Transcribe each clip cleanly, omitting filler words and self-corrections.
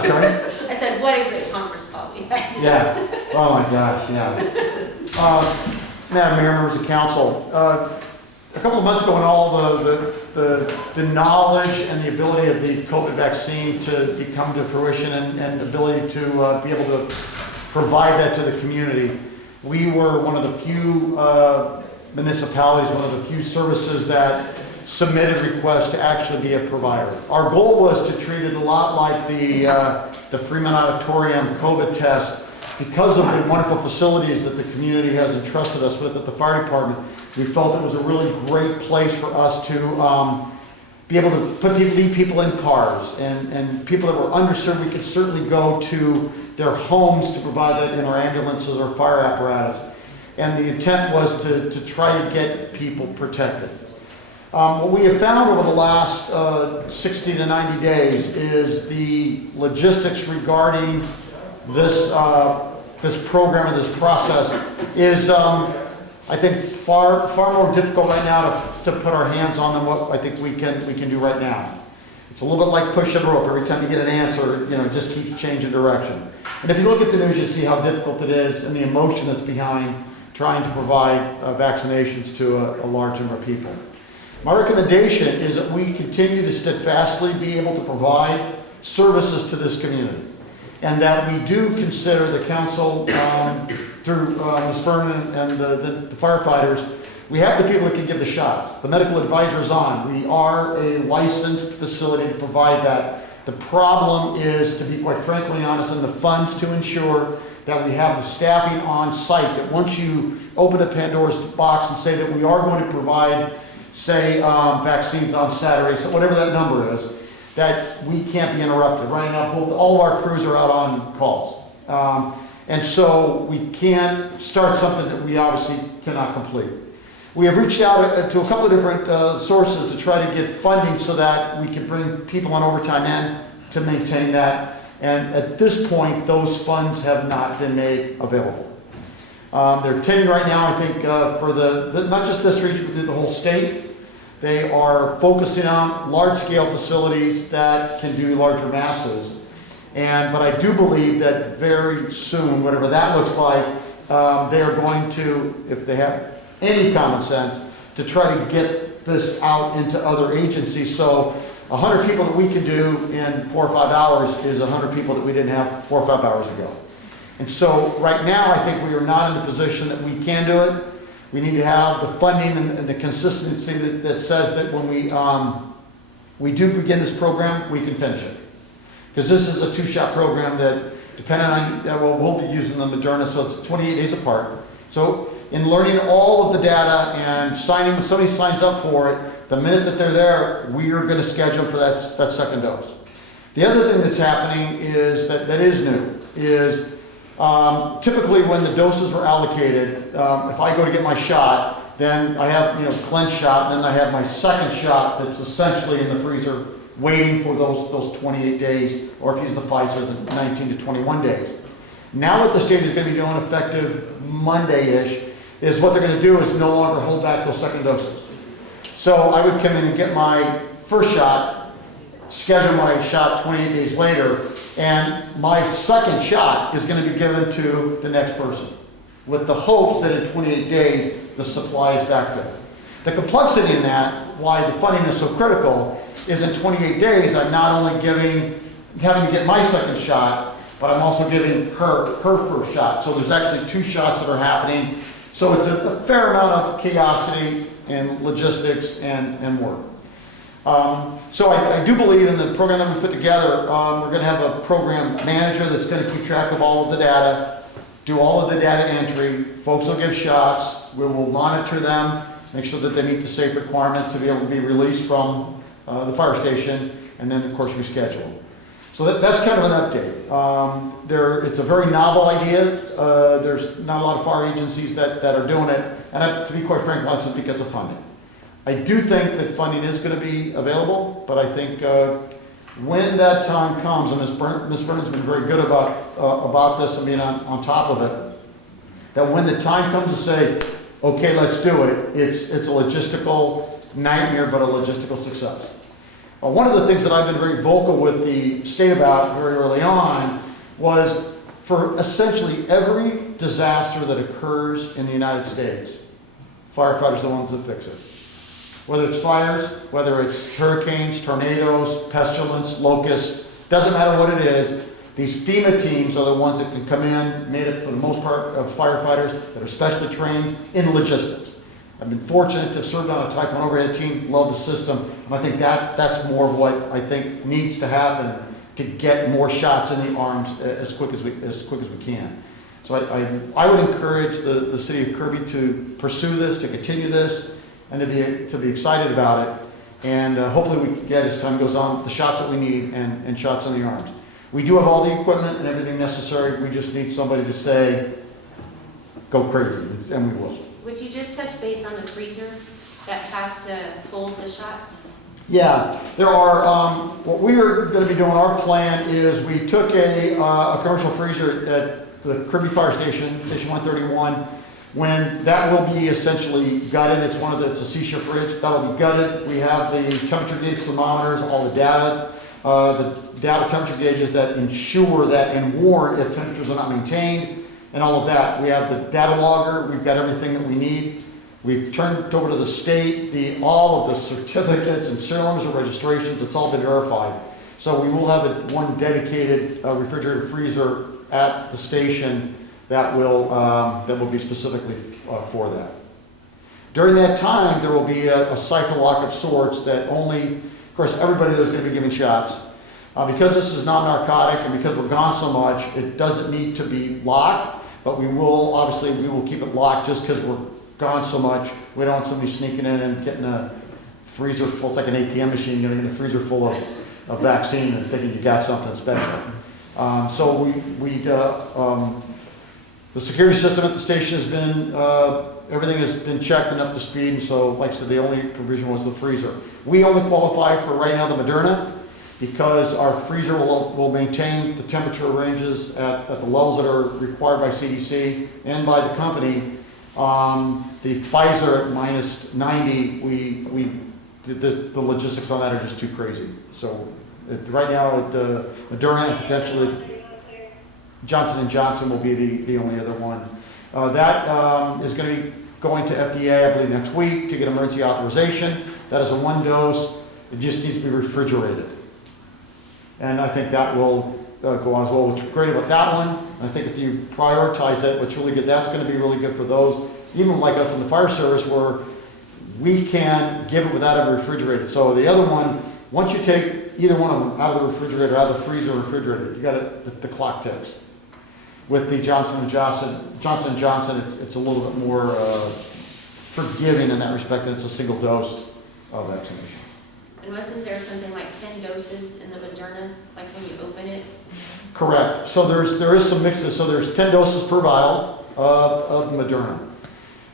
Sorry? I said, what a great conference call we had today. Yeah. Oh my gosh, yeah. Madam Mayor, members of council, a couple of months ago when all the knowledge and the ability of the COVID vaccine to come to fruition and the ability to be able to provide that to the community, we were one of the few municipalities, one of the few services that submitted requests to actually be a provider. Our goal was to treat it a lot like the Freeman Auditorium COVID test. Because of the wonderful facilities that the community has entrusted us with at the fire department, we felt it was a really great place for us to be able to leave people in cars and people that were underserved. We could certainly go to their homes to provide that in our ambulances or fire apparatus. And the intent was to try to get people protected. What we have found over the last 60 to 90 days is the logistics regarding this program and this process is, I think, far more difficult right now to put our hands on than what I think we can do right now. It's a little bit like pushing rope. Every time you get an answer, just keep changing direction. And if you look at the news, you see how difficult it is and the emotion that's behind trying to provide vaccinations to a large number of people. My recommendation is that we continue to steadfastly be able to provide services to this community, and that we do consider the council, through Ms. Vernon and the firefighters, we have the people that can give the shots. The medical advisor is on. We are a licensed facility to provide that. The problem is, to be quite frankly honest, in the funds to ensure that we have the staffing on site, that once you open a Pandora's box and say that we are going to provide, say, vaccines on Saturday, so whatever that number is, that we can't be interrupted. Right now, all of our crews are out on calls. And so we can't start something that we obviously cannot complete. We have reached out to a couple of different sources to try to get funding so that we can bring people on overtime in to maintain that. And at this point, those funds have not been made available. They're attending right now, I think, for not just this region, but the whole state. They are focusing on large-scale facilities that can do larger masses. But I do believe that very soon, whatever that looks like, they are going to, if they have any common sense, to try to get this out into other agencies. So 100 people that we can do in 4 or 5 hours is 100 people that we didn't have 4 or 5 hours ago. And so right now, I think we are not in the position that we can do it. We need to have the funding and the consistency that says that when we do begin this program, we can finish it. Because this is a 2-shot program that, depending on, we'll be using the Moderna, so it's 28 days apart. So in learning all of the data and signing, when somebody signs up for it, the minute that they're there, we are going to schedule for that second dose. The other thing that's happening is that is new, is typically when the doses were allocated, if I go to get my shot, then I have, cleansed shot, and then I have my second shot that's essentially in the freezer waiting for those 28 days, or if he's the Pfizer, the 19 to 21 days. Now what the state is going to be doing effective Monday-ish is what they're going to do is no longer hold back those second doses. So I would come in and get my first shot, schedule my shot 28 days later, and my second shot is going to be given to the next person, with the hopes that in 28 days the supply is backfilled. The complexity in that, why the funding is so critical, is in 28 days I'm not only having to get my second shot, but I'm also giving her first shot. So there's actually 2 shots that are happening. So it's a fair amount of chaosity and logistics and work. So I do believe in the program that we put together, we're going to have a program manager that's going to keep track of all of the data, do all of the data entry. Folks will give shots. We will monitor them, make sure that they meet the safe requirements to be able to be released from the fire station, and then of course we schedule. So that's kind of an update. It's a very novel idea. There's not a lot of fire agencies that are doing it, and to be quite frank, lots of because of funding. I do think that funding is going to be available, but I think when that time comes, and Ms. Vernon's been very good about this and being on top of it, that when the time comes to say, okay, let's do it, it's a logistical nightmare, but a logistical success. One of the things that I've been very vocal with the state about very early on was for essentially every disaster that occurs in the United States, firefighters are the ones that fix it. Whether it's fires, whether it's hurricanes, tornadoes, pestilence, locusts, doesn't matter what it is, these FEMA teams are the ones that can come in, made up for the most part of firefighters that are specially trained in logistics. I've been fortunate to have served on a Type 1 overhead team, love the system, and I think that's more of what I think needs to happen to get more shots in the arms as quick as we can. So I would encourage the city of Kirby to pursue this, to continue this, and to be excited about it. And hopefully we can get, as time goes on, the shots that we need and shots in the arms. We do have all the equipment and everything necessary. We just need somebody to say, go crazy, and we will. Would you just touch base on the freezer that has to hold the shots? Yeah, there are, what we are going to be doing, our plan is we took a commercial freezer at the Kirby Fire Station, Station 131, when that will be essentially gutted. It's a C shift fridge, that'll be gutted. We have the temperature gauge thermometers, all the data temperature gauges that ensure that and warn if temperatures are not maintained, and all of that. We have the data logger, we've got everything that we need. We've turned it over to the state, all of the certificates and serial numbers of registrations, it's all been verified. So we will have one dedicated refrigerator freezer at the station that will be specifically for that. During that time, there will be a cipher lock of sorts that only, of course, everybody there's going to be giving shots. Because this is non-narcotic and because we're gone so much, it doesn't need to be locked, but we will keep it locked just because we're gone so much. We don't want somebody sneaking in and getting a freezer full, it's like an ATM machine, getting a freezer full of vaccine and thinking you got something special. So the security system at the station has been, everything has been checked and up to speed, and so, like I said, the only provision was the freezer. We only qualify for right now the Moderna, because our freezer will maintain the temperature ranges at the levels that are required by CDC and by the company. The Pfizer at minus 90, the logistics on that are just too crazy. So right now, the Moderna and potentially Johnson & Johnson will be the only other one. That is going to be going to FDA, I believe, next week to get emergency authorization. That is a 1 dose. It just needs to be refrigerated. And I think that will go on as well. What's great about that one, I think if you prioritize it, what's really good, that's going to be really good for those, even like us in the fire service, where we can give it without ever refrigerated. So the other one, once you take either one of them out of the refrigerator, out of the freezer or refrigerator, you got it, the clock ticks. With the Johnson & Johnson, it's a little bit more forgiving in that respect, that it's a single dose of vaccination. And wasn't there something like 10 doses in the Moderna, like when you open it? Correct. So there is some mixes. So there's 10 doses per vial of Moderna,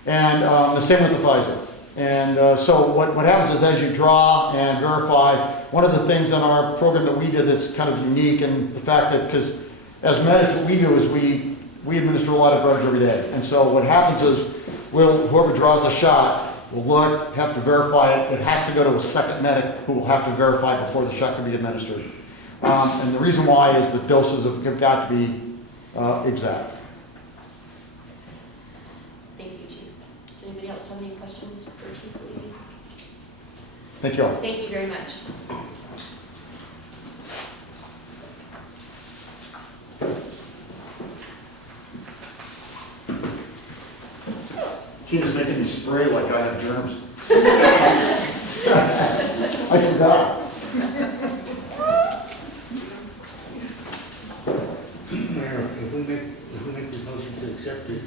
and the same with the Pfizer. And so what happens is, as you draw and verify, one of the things in our program that we did that's kind of unique, and the fact that, because as medics, what we do is we administer a lot of drugs every day, and so what happens is, whoever draws a shot will look, have to verify it. It has to go to a second medic who will have to verify before the shot can be administered. And the reason why is the doses have got to be exact. Thank you, Chief. Does anybody else have any questions for Chief Levy? Thank you all. Thank you very much. Gina's making me spray like I have germs. I forgot. Mayor, if we make this motion to accept this,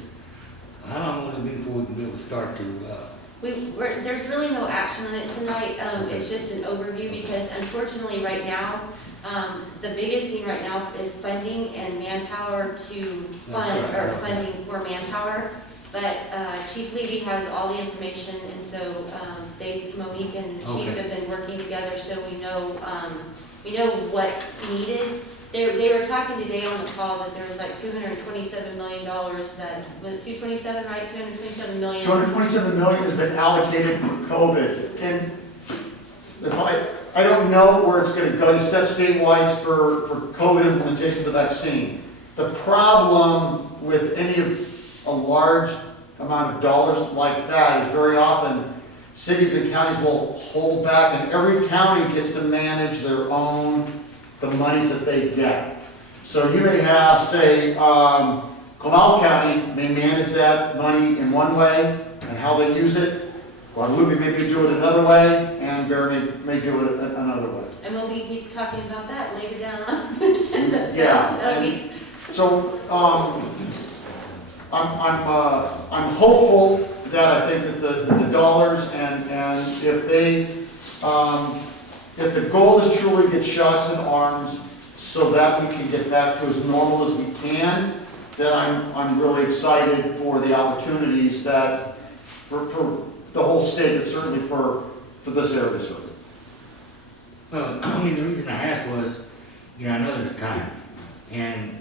how long will it be before we can be able to start to, There's really no action on it tonight. It's just an overview, because unfortunately right now, the biggest thing right now is funding and manpower to fund, right, or okay. funding for manpower. But Chief Levy has all the information, and so Monique and the Chief Okay. have been working together, so we know what's needed. They were talking today on the call that there was like $227 million that, was it 227, right? 227 million. 227 million has been allocated for COVID, and I don't know where it's gonna go. You set statewide for COVID implementation of the vaccine. The problem with a large amount of dollars like that is very often cities and counties will hold back, and every county gets to manage the monies that they get. So you may have, say, Comal County may manage that money in one way and how they use it. Guadalupe may do it another way, and Barry may do it another way. And we'll be talking about that later down on the agenda, so Yeah. that'll be. So, I'm hopeful that I think that the dollars and if if the goal is truly get shots in arms so that we can get back to as normal as we can, then I'm really excited for the opportunities that, for the whole state, but certainly for this area, certainly. Well, I mean, the reason I asked was, you know, I know there's time, and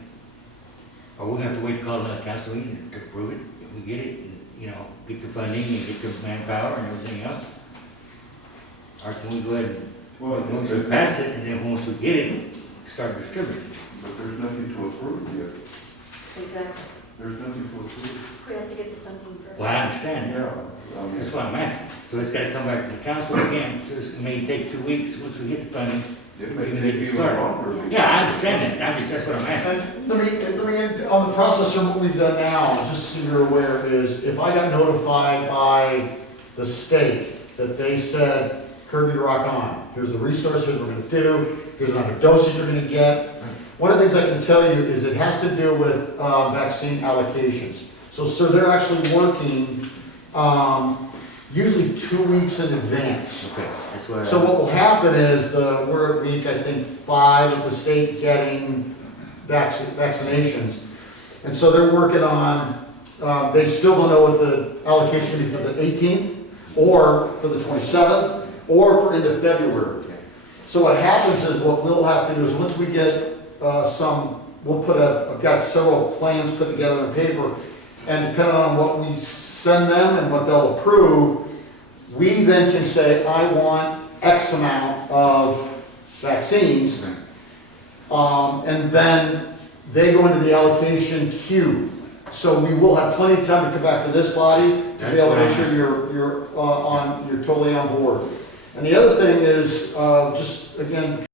are we gonna have to wait to call the council meeting to approve it? If we get it, and, you know, get the funding and get the manpower and everything else? Or can we go ahead and, once we pass it, and then once we get it, start distributing? But there's nothing to approve yet. Exactly. There's nothing to approve. We have to get the funding first. Well, I understand that. Yeah. I mean, That's what I'm asking. So it's gotta come back to the council again, so it may take 2 weeks, once we get the funding. it may we can take get even started. longer. Yeah, I understand that, that's what I'm asking. And let me, on the process of what we've done now, just so you're aware, is if I got notified by the state that they said, Kirby, rock on, here's the resources we're gonna do, here's the amount of dosage you're gonna get. One of the things I can tell you is it has to do with vaccine allocations. So they're actually working usually 2 weeks in advance. Okay, that's what. So what will happen is we're at week, I think, 5 of the state getting vaccinations. And so they're working on, they still don't know what the allocation will be for the 18th, or for the 27th, or for end of February. Okay. So what happens is, what we'll have to do is, once we get I've got several plans put together on paper, and depending on what we send them and what they'll approve, we then can say, I want X amount of vaccines, and then they go into the allocation queue. So we will have plenty of time to come back to this body to be able to make sure you're totally on board. And the other thing is, just again,